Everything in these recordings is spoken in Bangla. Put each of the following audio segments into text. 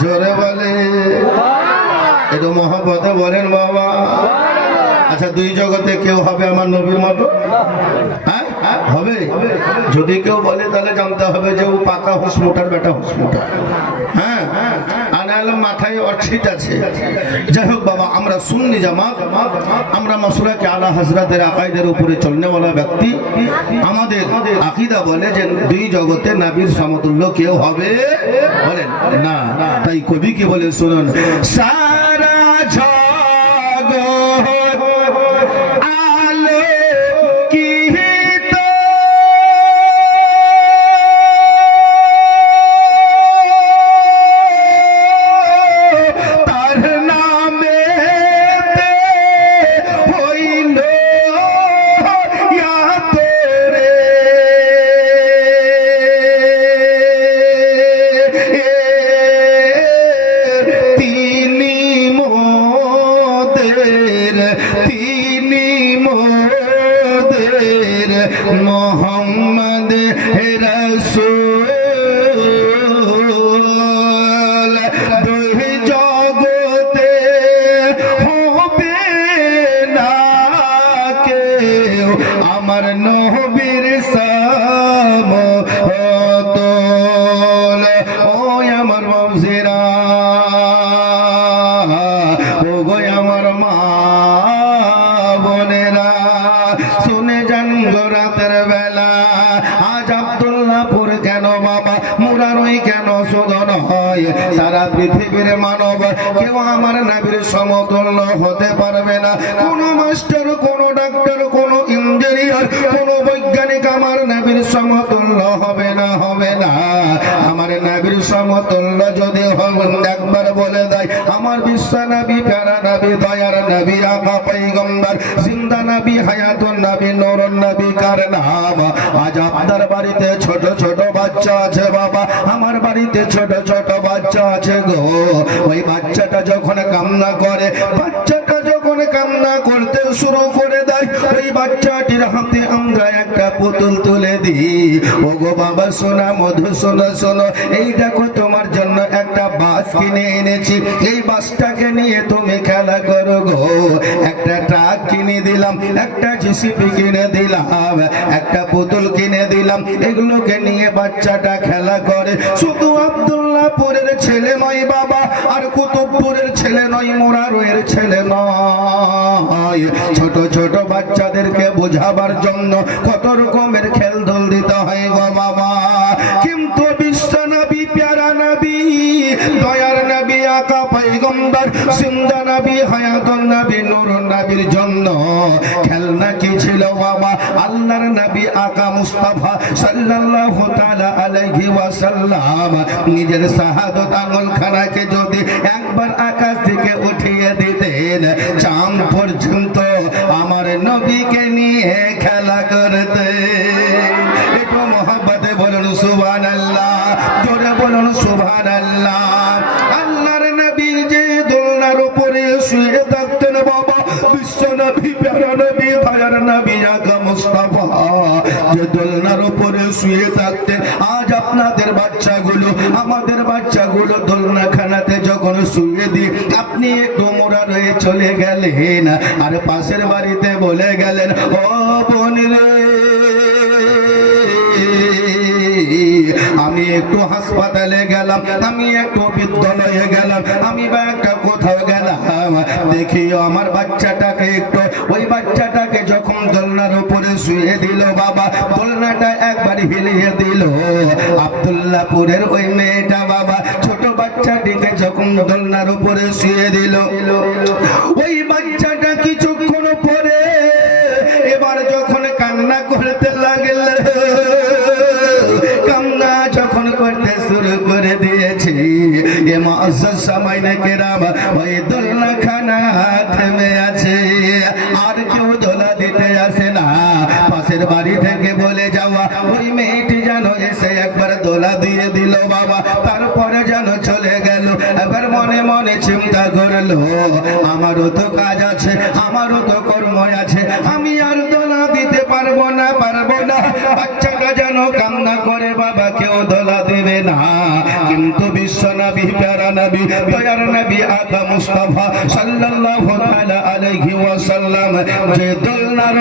জোরে বলে। একটু মহব্বত বলেন বাবা। আচ্ছা দুই জগতে কেউ হবে আমার নবীর মতো? হ্যাঁ হ্যাঁ, হবে। যদি কেউ বলে তাহলে জানতে হবে যে ও পাকা হুসমুটার বেটা হুসমুটার। হ্যাঁ আর নাহলে মাথায় অর্থিত আছে। যাই হোক বাবা, আমরা সুন্নি জামাত, আমরা মসুরাকে আলা হাজরাতের আকাইদের উপরে চলনেওয়ালা ব্যক্তি। আমাদের আকিদা বলে যে দুই জগতে নাবির সমতুল্য কেউ হবে? বলেন, না। তাই কবি কি বলে, শুনুন সারা মুরারই কেন শোধন হয়? সারা পৃথিবীর মানব কেউ আমার নাবির সমতুল্য হতে পারবে না। কোন মাস্টার, কোন ডাক্তার, কোন ইঞ্জিনিয়ার, কোন বৈজ্ঞানিক আমার নাবির সমতুল্য হবে না হবে না। আমার নাবির সমতুল্য যদি হবেন একবার বলে দেয়, আমার বিশ্ব নবী নবী দয়ার নবী আকা পৈগম্বর। জিন্দা নবী, হায়াতুন নবী, নুরুন নবী কার নাম আজ আপনার বাড়িতে ছোট ছোট বাচ্চা আছে বাবা। আমার বাড়িতে ছোট ছোট বাচ্চা আছে গো। ওই বাচ্চাটা যখন কামনা করে, বাচ্চাটা যখন কামনা করতে শুরু করে দেয় ওই বাচ্চাটির হাতে আমরা একটা পুতুল তুলে দিই। ও গো বাবা সোনা মধু, শোনো শোনো, এই দেখো তোমার জন্য একটা বাস কিনে এনেছি। এই বাসটাকে নিয়ে তুমি খেলা করো গো। একটা ট্রাক কিনে দিলাম, একটা জিসিপি কিনে দিলাম, একটা পুতুল কিনে দিলাম। এগুলোকে নিয়ে বাচ্চাটা খেলা করে। শুধু আব্দুল্লাহপুরের ছেলে নয় বাবা, আর কুতুবপুরের ছেলে নয়, মোরারোয়ের ছেলে নয়। ছোট ছোট বাচ্চাদেরকে বোঝাবার জন্য কত রকমের খেলধুল দিতে হয় গো বাবা। আকা পৈগম্বর সিন্দা নবী, হায়াতুন নবী নুরুন নবীর জন্য খেলনা কি ছিল বাবা? আল্লাহর নবী আকা মুস্তাফা সাল্লাল্লাহু তাআলা আলাইহি ওয়াসাল্লাম। নিজের শাহাদত আঙ্গুল খানাকে যদি একবার আকাশ থেকে উঠিয়ে দিতেন চাম পর্যন্ত আমার নবীকে নিয়ে খেলা করতে শুয়ে থাকতেন আজ আপনাদের বাচ্চাগুলো, আমাদের বাচ্চাগুলো দোলনা খানাতে যখন শুয়ে দিয়ে আপনি একটু মোড়া রয়ে চলে গেলেন, আর পাশের বাড়িতে বলে গেলেন, ও বনিরে আমি একটু হাসপাতালে গেলাম, আমি একটু বিদ্যালয়ে গেলাম, আমি বা একটা কোথাও গেলাম। দেখিও আমার বাচ্চাটাকে একটু। ওই বাচ্চাটাকে যখন দোলনার উপরে শুয়ে দিল বাবা, দোলনাটা একবার হিলিয়ে দিল। আবদুল্লাপুরের ওই মেয়েটা বাবা, ছোট বাচ্চাটিকে যখন দোলনার উপরে শুয়ে দিল। ওই বাচ্চাটা কিছুক্ষণ পরে এবার যখন মাস সময় না কেরাম, ওই থেমে আছে। আর কেউ দোলা দিতে আসে না। পাশের বাড়ি থেকে বলে যাওয়া, ওই মেয়েটি যেন এসে একবার দোলা দিয়ে দিল বাবা। তারপরে যেন চলে গেল, এবার মনে মনে চিন্তা করল, আমারও তো কাজ আছে, আমারও তো কর্ম আছে, আমি আর দোলা দিতে পারব না পারব না। বাচ্চাটা যেন কান্না করে, বাবা কেউ দোলা দেবে না। কিন্তু বিশ্ব নবী, প্যারা নবী, দয়ার নবী আকা সাল্লাল্লাহু আলাইহি ওয়াসাল্লাম যে দোলনার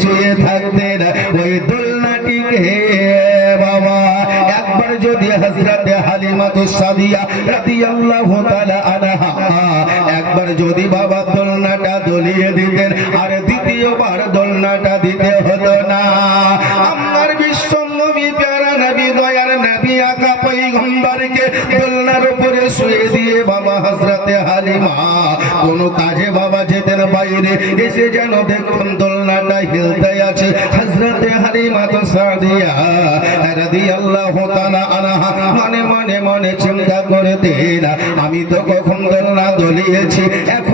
শুয়ে থাকতেন, ওই দোলনাটিকে বাবা একবার যদি হযরতে হালিমাতু সাদিয়া রাদিয়াল্লাহু তাআলা আনহা, একবার যদি বাবা দোলনাটা দলিয়ে দিতেন, আর দ্বিতীয়বার দোলনাটা দিতে হতো না। আমার বিশ্ব নবী প্যারা নবী, দয়ার নবী, আকা পয়গম্বরকে দোলনার উপরে শুয়ে দিয়ে বাবা হযরতে হালিমা, কোন কাজে বাবা যেতেন বাইরে এসে যেন দেখুন দোলনাটা হিলতে আছে। হযরতে হালিমা তো সাদিয়া, রাদিয়াল্লাহু তাআলা আনহা, মনে মনে মনে চিন্তা করে দেন আমি তো কখন দোলনা দলিয়েছি এখনও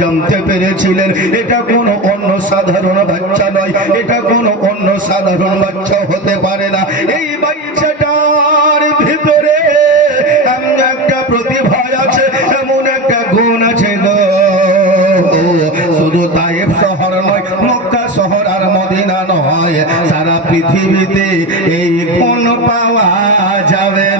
জানতে পেরেছিলেন, এটা কোনো অন্য সাধারণ বাচ্চা নয়, এটা কোনো অন্য সাধারণ বাচ্চা হতে পারে না। এই বাচ্চাটার ভিতরে এমন একটা প্রতিভা আছে, এমন একটা গুণ আছে গো। শুধু তাইফ শহর নয়, মক্কা শহর আর মদিনা নয়, সারা পৃথিবীতে এই কোন পাওয়া যাবে না।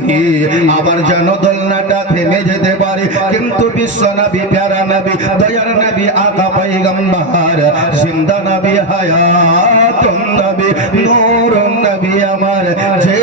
পরে আবার যেন দোলনাটা থেমে যেতে পারে। কিন্তু বিশ্ব নবী, প্যারা নবী, দয়ার নবী, আকা পয়গম্বর, জিন্দা নবী হায়াত নবী নূর নবী আমার, যে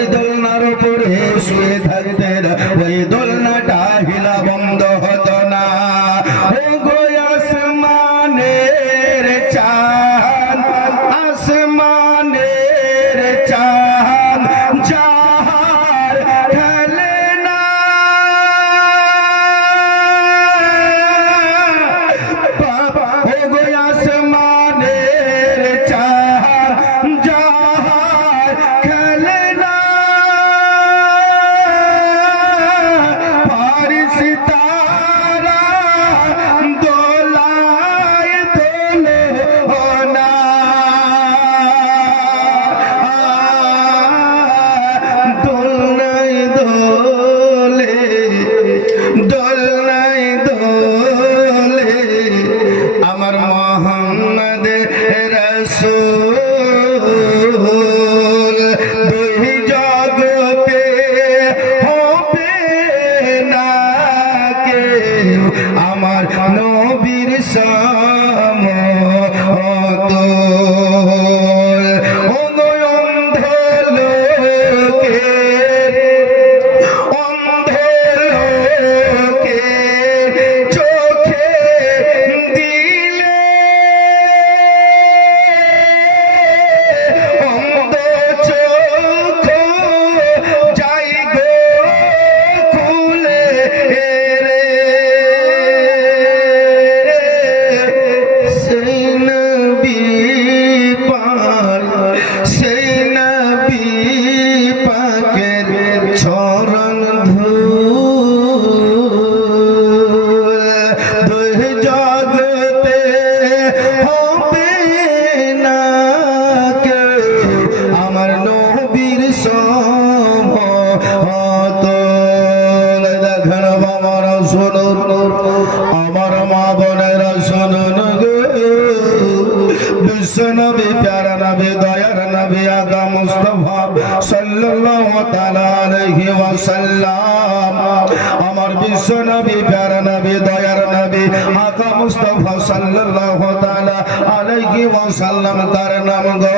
আমার বিশ্ব নবী, প্যারা নবী, দয়ার নবী আগা মুস্তফা সাল্লাল্লাহু তাআলা আলাইহি ওয়াসাল্লাম তার নাম গো,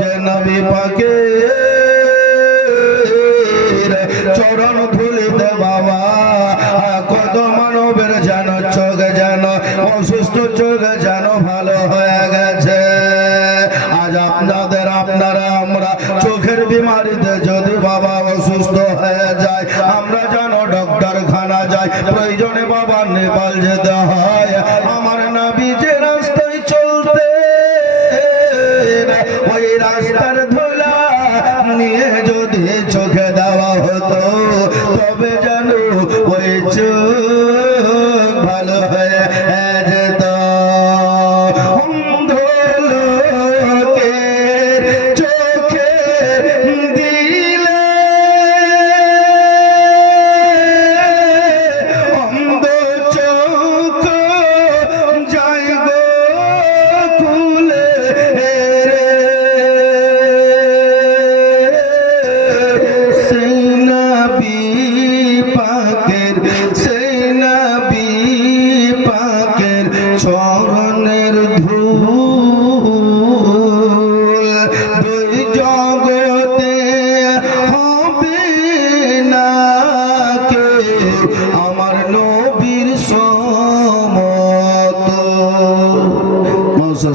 যে নবী পাকে চরণ ধুলিতে বাবা কত মানবের যেন চোখ যেন অসুস্থ রাস্তার চরণের ধূল দুই জগতে হবে না কে আমার নবীর সমত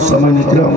সময় নিক্রম।